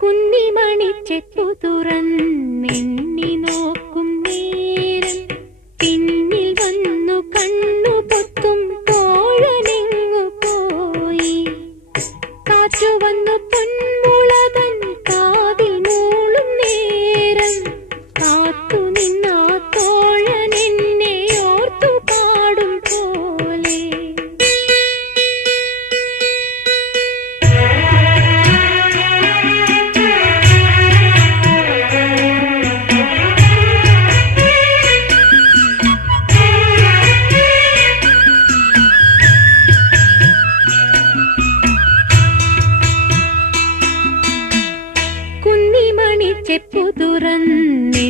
കുന്നിമണി ചെപ്പു തുറന്നെണ്ണി നോക്കും നേരം പിന്നിൽ വന്നു കണ്ണു പൊത്തും തോഴനെങ്ങു പോയി. കാറ്റു വന്നു പൊന്മുളതൻ കാതിൽ മൂളും നേരം കാത്തു നിന്നാ തോഴൻ എന്നെ ഓർത്തു പാടും പോലെ. കുന്നിമണി ചെപ്പു തുറന്നേ